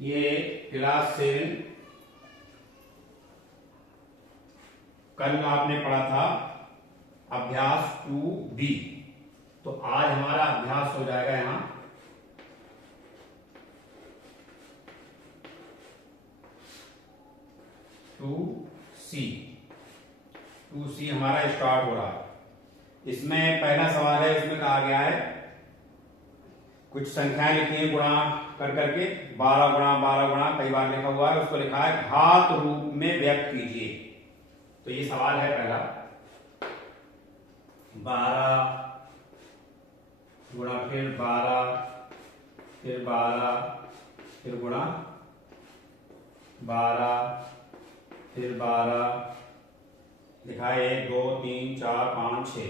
ये क्लास 7 कल आपने पढ़ा था अभ्यास 2B। तो आज हमारा अभ्यास हो जाएगा यहां 2C। 2C हमारा स्टार्ट हो रहा है। इसमें पहला सवाल है, इसमें कहा गया है कुछ संख्याएं लिखी है गुणा कर करके 12 गुणा 12 गुणा कई बार लिखा हुआ है, उसको लिखा है घात रूप में व्यक्त कीजिए। तो ये सवाल है पहला 12 गुणा फिर 12 फिर 12 फिर गुणा 12 फिर 12 लिखा है 1 2 3 4 5 6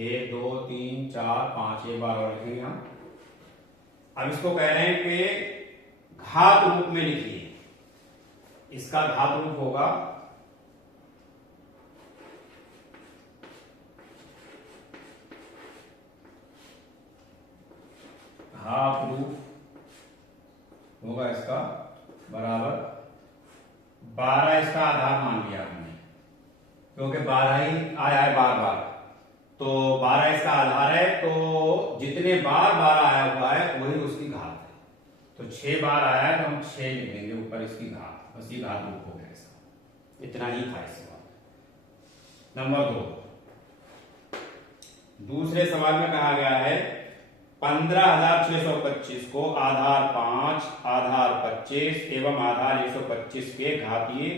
1 2 3 4 5 ये 12 लिखेंगे हम। अब इसको कह रहे हैं कि घात रूप में लिखिए। इसका घात रूप होगा घात रूप होगा इसका बराबर 12। इसका आधार मान लिया हमने क्योंकि 12 ही आया है बार बार, तो 12 इसका आधार है। तो जितने बार 12 आया हुआ है वही उसकी घात है। तो 6 बार आया है तो हम 6 लिख देंगे ऊपर इसकी घात, बस ये घात रूप हो गया इसका। इतना ही था इस सवाल। नंबर 2, दूसरे सवाल में कहा गया है 15,625 को आधार 5, आधार 25 एवं आधार 125 के घातीय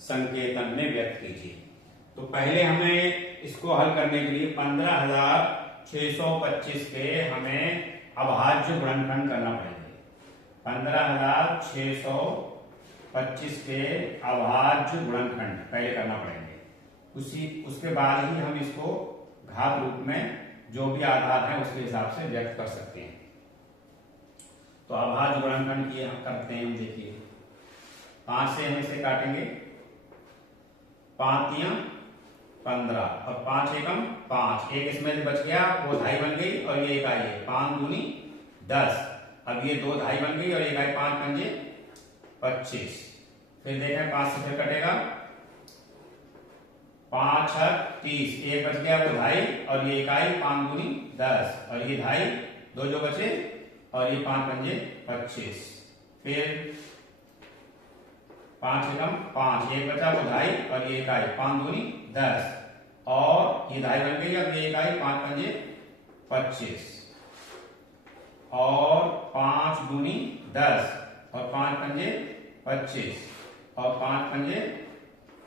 संकेतन में व्यक्त कीजिए। तो पहले हमें इसको हल करने के लिए 15,625 के हमें अभाज्य गुणनखंड करना पड़ेगा। 15,625 के अभाज्य गुणनखंड पहले करना पड़ेंगे, उसके बाद ही हम इसको घात रूप में जो भी आधार है उसके हिसाब से व्यक्त कर सकते हैं। तो अभाज्य गुणनखंड किए हम करते हैं। हम देखिए 5 से हम इसे काटेंगे, 5 तियां 15 और 5 एकम 5, एक इसमें से बच गया वो धाई बन गई और ये एक आई है 5 दूनी 10। अब ये 2 धाई बन गई और एक आई 5 पंजे 25। फिर देखें 5 से फिर कटेगा 5 6 30, एक बच गया वो धाई और ये एक आई 5 दूनी 10 और ये धाई 2 जो बचे और ये 5 पंजे 25। फिर 5 एकम 5, एक बचा वो धाई और ये एक आई 5 दूनी 10 और ये धाई बन गई। अब ये एक आई 5 पंजे 25 और 5 दूनी 10 और 5 पंजे 25 और 5 पंजे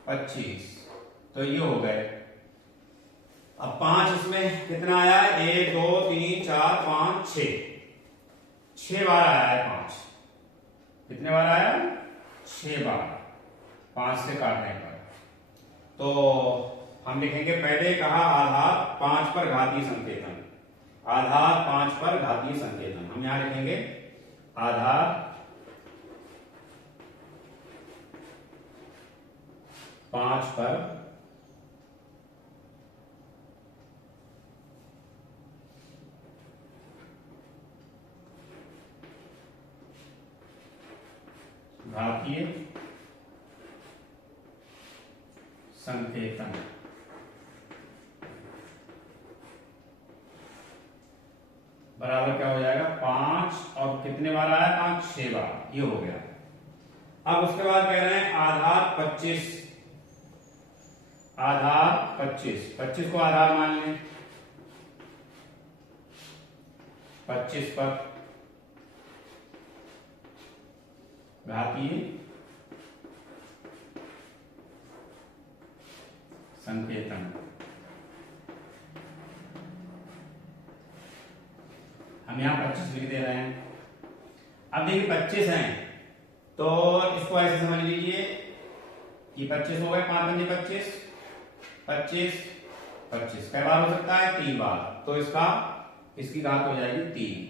25। तो ये हो गए। अब 5 इसमें कितना आया है 1 2 3 4 5 6 बार आया है 5। कितने बार आया 6 बार 5 से काटने पर। तो हम लिखेंगे पहले कहा आधार 5 पर घातीय संकेतन, आधार 5 पर घातीय संकेतन। हम यहां लिखेंगे आधार 5 पर घातीय संकेतन। बराबर क्या हो जाएगा 5 और कितने बार आया 5 6 बार, ये हो गया। अब उसके बाद कह रहे हैं आधार 25, आधार 25 को आधार मान लें 25 पर घातीय संकेतन। हम यहां 25 लिख दे रहे हैं। अब देखिए 25 हैं तो इसको ऐसे समझ लीजिए कि 25 हो गए 5 पंजे 25 25 25 कई बार हो सकता है 3 बार, तो इसकी घात हो जाएगी 3।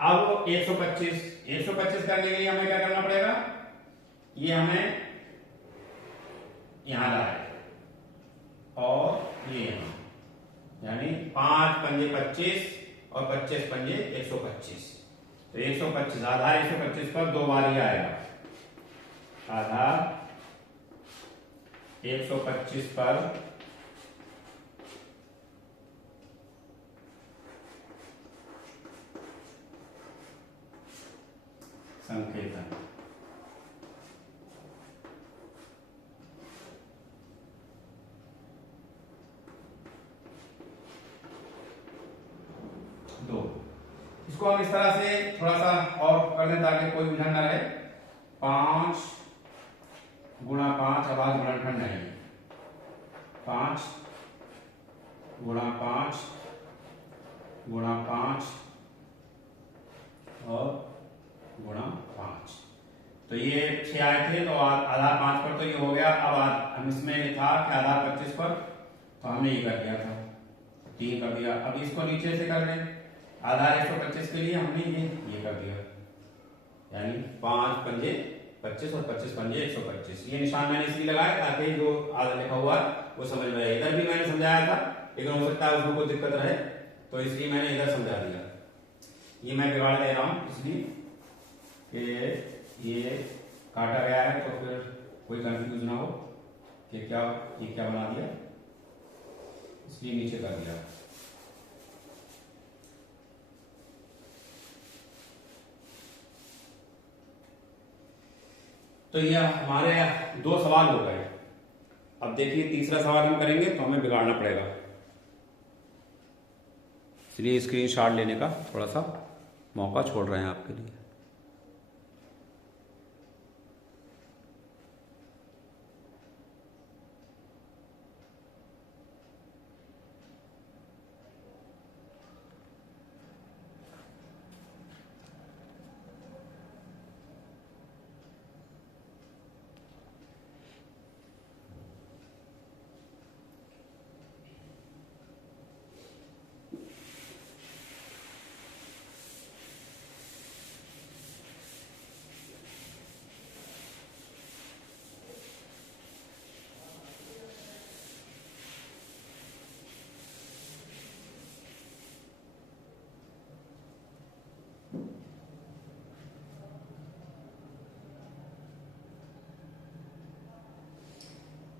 अब 125 करने के लिए हमें क्या करना पड़ेगा, ये हमें यहां लाए और ये यहां, यानी 5 पंजे 25 और 25 पंजे 125। तो 125 आधार 125 पर 2 बार ही आएगा। आधार 125 पर संकेतन। दो, इसको हम इस तरह से थोड़ा सा और कर दें ताकि कोई उलझन न रहे। 5 गुणा 5 आवाज गुणनखंड नहीं, 5 गुणा 5 गुणा 5 और गुणा 5। तो ये 6 आए थे, तो आधार 5 पर तो ये हो गया। अब हम इसमें था कि आधार 25 पर, तो हमने ये कर दिया था, 3 कर दिया। अब इसको नीचे से कर लें, आधार 125 के लिए हमने ये कर दिया, यानी 5 पंजे 25 और 25 पंजे 125। ये निशान मैंने इसलिए लगाया ताकि जो आधा लिखा हुआ वो समझ में आए। इधर भी मैंने समझाया था, लेकिन हो सकता है उसमें कोई दिक्कत रहे, तो इसलिए मैंने इधर समझा दिया। ये मैं बिगाड़ दे रहा हूं इसलिए कि ये काटा गया है, तो फिर कोई कंफ्यूज ना हो कि क्या ये क्या बना दिया, इसलिए नीचे कर दिया। तो ये हमारे 2 सवाल हो गए। अब देखिए तीसरा सवाल हम करेंगे तो हमें बिगाड़ना पड़ेगा, इसलिए स्क्रीनशॉट लेने का थोड़ा सा मौका छोड़ रहे हैं आपके लिए।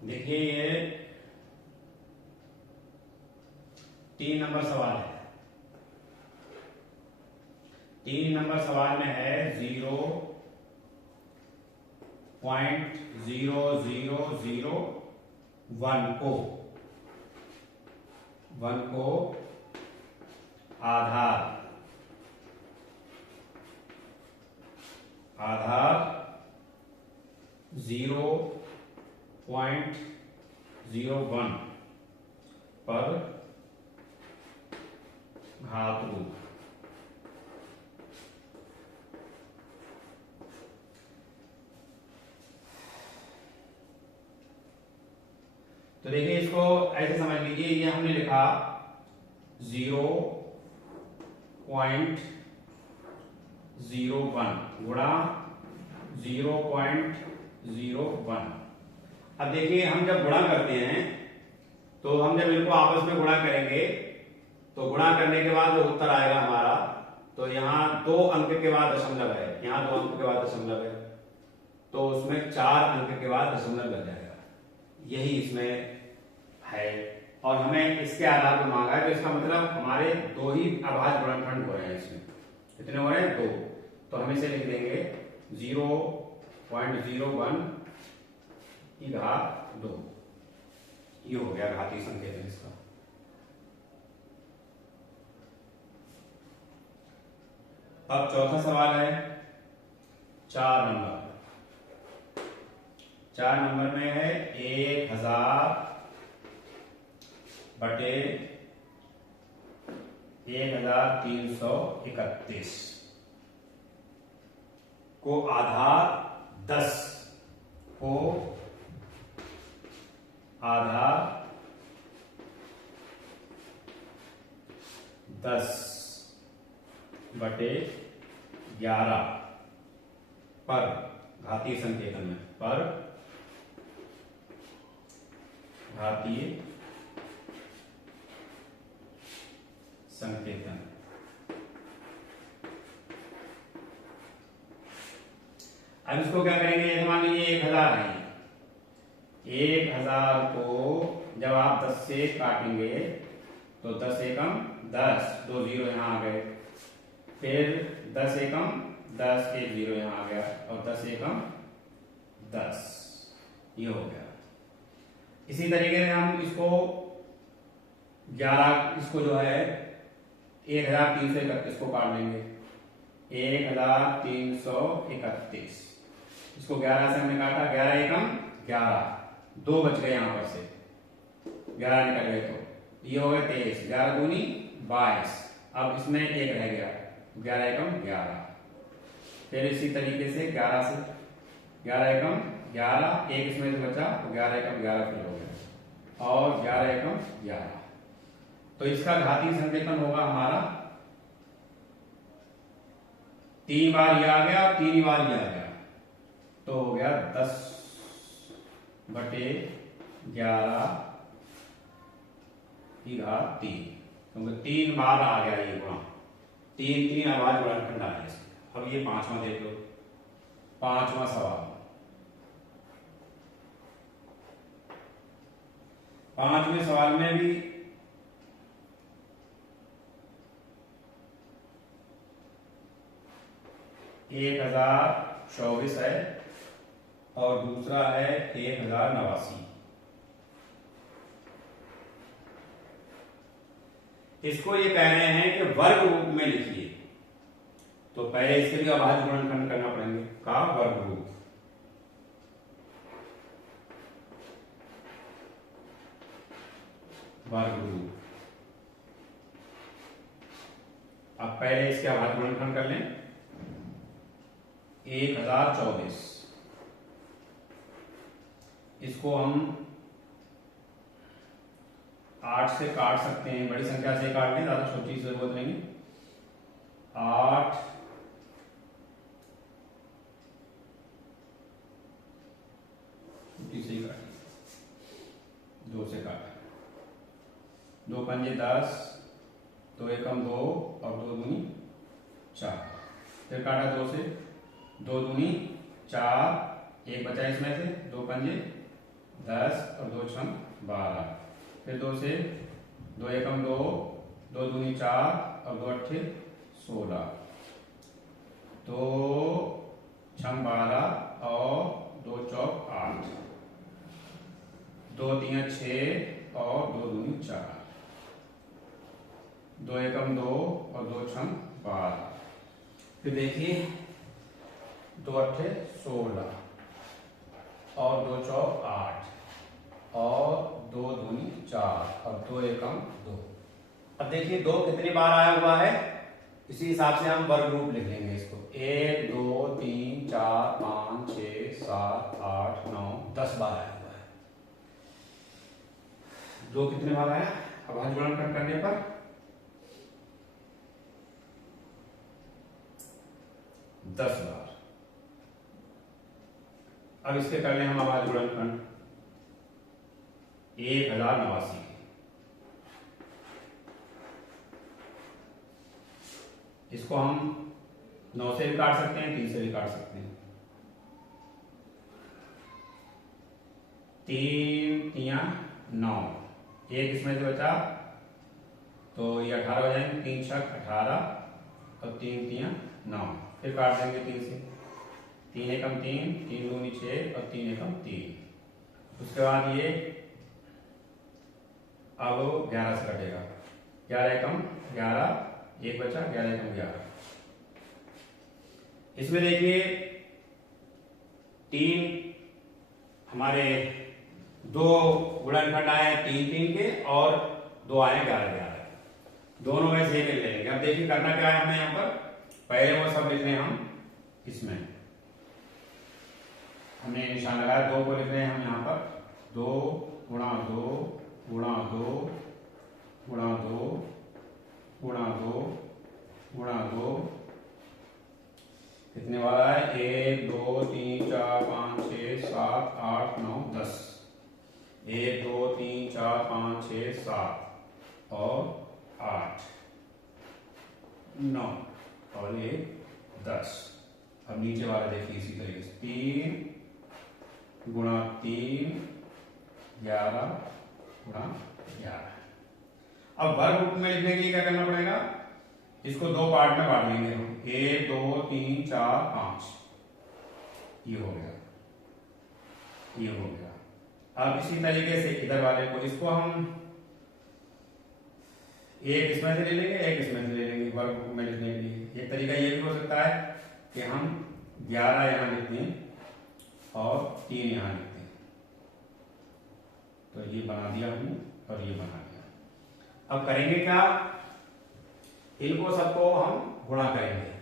देखिए ये 3 नंबर सवाल है। 3 नंबर सवाल में है 0.0001 को आधार 0.01 पर धातु तो देखिए इसको ऐसे समझ लीजिए, ये हमने लिखा 0.01 गुणा 0.01। अब देखिए हम जब गुणा करते हैं तो हम जब इनको आपस में गुणा करेंगे तो गुणा करने के बाद जो उत्तर आएगा हमारा, तो यहाँ 2 अंक के बाद दशमलव है, यहाँ 2 अंक के बाद दशमलव है, तो उसमें 4 अंक के बाद दशमलव लग जाएगा। यही इसमें है और हमें इसके आधार पर मांगा है, तो इसका मतलब हमारे 2 ही अभाज्य गुणनखंड हो रहे हैं। इसमें कितने हो रहे हैं? 2। तो हम इसे लिख देंगे 0.01 की घात 2। ये हो गया घातीय संकेतन इसका। अब चौथा सवाल है 4 नंबर। 4 नंबर में है 1000 बटे 1331 को आधार 10 को आधार 10 बटे 11 पर घातीय संकेतन में पर घातीय संकेतन अब इसको क्या करेंगे, एक मान लीजिए 1000 है, 1000 को जब आप 10 से काटेंगे तो 10 एकम 10, 2 जीरो यहाँ आ गए, फिर 10 एकम 10, 1 जीरो यहाँ आ गया, और 10 एकम 10, ये हो गया। इसी तरीके से हम इसको 11, इसको जो है 1331 को काट लेंगे, 1331, इसको 11 से हमने काटा, 11 एकम 11, 2 बच गए यहाँ पर से, 11 निकल गए तो ये हो गए 23, 11 दूनी 22, अब इसमें 1 रह गया, 11 एकम 11, फिर इसी तरीके से 11 से 11 एकम 11, 1 इसमें से बचा तो 11 एकम 11 फिर हो गया, और 11 एकम 11, तो इसका घातीय संकेतन होगा हमारा 3 बार ये आ गया, 3 बार ये आ गया, तो हो गया 10/11 की घात 3, क्योंकि 3 बार आ गया ये गुणा, 3 अभाज्य गुणनखंड आ गया। अब ये 5वां देख लो, 5वां सवाल, 5वें सवाल में भी एक 1024 है और दूसरा है 1089। इसको ये कह रहे हैं कि वर्ग रूप में लिखिए, तो पहले इसके लिए अभाज्य गुणनखंड करना पड़ेंगे का वर्ग रूप, वर्ग रूप। अब पहले इसके अभाज्य गुणनखंड कर लें, 1024, इसको हम 8 से काट सकते हैं, बड़ी संख्या से काट लें, ज्यादा छोटी से जरूरत नहीं, 8 छोटी से ही काटी, 2 से काटा, 2 पंजे 10, 2 एकम 2 और 2 दूनी 4, फिर काटा 2 से, 2 दूनी 4, 1 बचा इसमें से, 2 पंजे 10 और 2 छम 12, फिर 2 से, 2 एकम 2, 2 दूनी 4 और 2 अट्ठे 16, 2 छम 12 और 2 चौक 8, 2 तिया 6 और 2 दूनी 4, 2 एकम 2 और 2 छम 12, फिर देखिए 2 अट्ठे 16 और 2 चौक 8 और 2 दूनी 4 और 2 एकम 2। अब देखिए 2 कितनी बार आया हुआ है, इसी हिसाब से हम वर्ग रूप लिख लेंगे इसको, 1 2 3 4 5 6 7 8 9 10 बार आया हुआ है। 2 कितने बार आया अभाज्य गुणनखंड करने पर, 10 बार। अब इसके कर लें हम अभाज्य गुणनखंड 1089, इसको हम 9 से भी काट सकते हैं, 3 से भी काट सकते हैं, 3 तिया 9, 1 इसमें से बचा तो ये 18 हो जाएंगे, 3 छक 18 और 3 तिया 9, फिर काट देंगे 3 से, 3 एकम 3, 3 दूनी 6 और 3 एकम 3, उसके बाद ये अब 11 से कटेगा, 11 एकम 11, 1 बचा, 11 एकम 11। इसमें देखिए 3 हमारे 2 गुणनखंड आए 3 के और 2 आए 11, दोनों में से एक ले लेंगे। अब देखिए करना क्या है हमें यहाँ पर, पहले वो सब लिख रहे हैं हम, इसमें हमने निशान लगाया, 2 को लिख रहे हैं हम यहाँ पर, 2 गुणा 2 गुणा 2 गुणा 2 गुणा 2 गुणा 2, कितने वाला है, 1 2 3 4 5 6 7 8 9 10, 1 2 3 4 5 6 7 और 8 9 और 1 10, अब नीचे वाला देखिए इसी तरीके से 3 गुणा 3 11 गुणा 11। अब वर्ग रूप में लिखने के लिए क्या करना पड़ेगा, इसको दो पार्ट में बांट लेंगे हम, 1 2 3 4 5, ये हो गया, ये हो गया। अब इसी तरीके से इधर वाले को, इसको हम एक इसमें से ले लेंगे, एक इसमें से ले लेंगे वर्ग रूप में लिखने के लिए। एक तरीका ये भी हो सकता है कि हम 11 यहां लिखते हैं और 3 यहां लिखते हैं, तो ये बना दिया हमने और ये बना दिया। अब करेंगे क्या, इनको सबको हम गुणा करेंगे,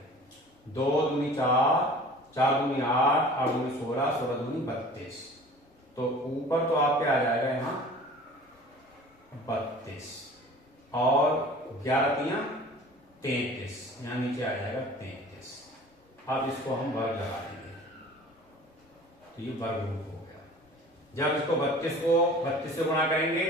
2 दूनी 4, 4 दूनी 8, 8 दूनी 16, 16 दूनी 32। तो ऊपर तो आपके आ जाएगा यहां 32 और 11 तियां 33, यहां नीचे आ जाएगा 33। अब इसको हम वर्ग लगा देंगे, तो ये वर्ग रूप हो गया। जब इसको 32 को 32 से गुणा करेंगे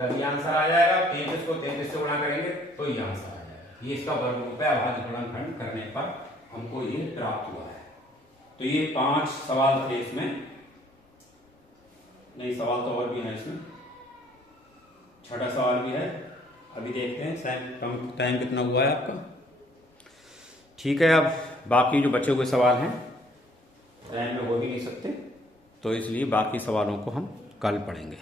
तब ये आंसर आ जाएगा, 33 को 33 से गुणा करेंगे तो ये आंसर आ जाएगा। ये इसका वर्ग रूप है, अभाज्य गुणनखंड करने पर हमको ये प्राप्त हुआ है। तो ये 5 सवाल थे इसमें, नहीं सवाल तो और भी है इसमें, छठा सवाल भी है, अभी देखते हैं टाइम कितना हुआ है आपका। ठीक है, अब बाकी जो बचे हुए सवाल हैं टाइम में हो भी नहीं सकते, तो इसलिए बाकी सवालों को हम कल पढ़ेंगे।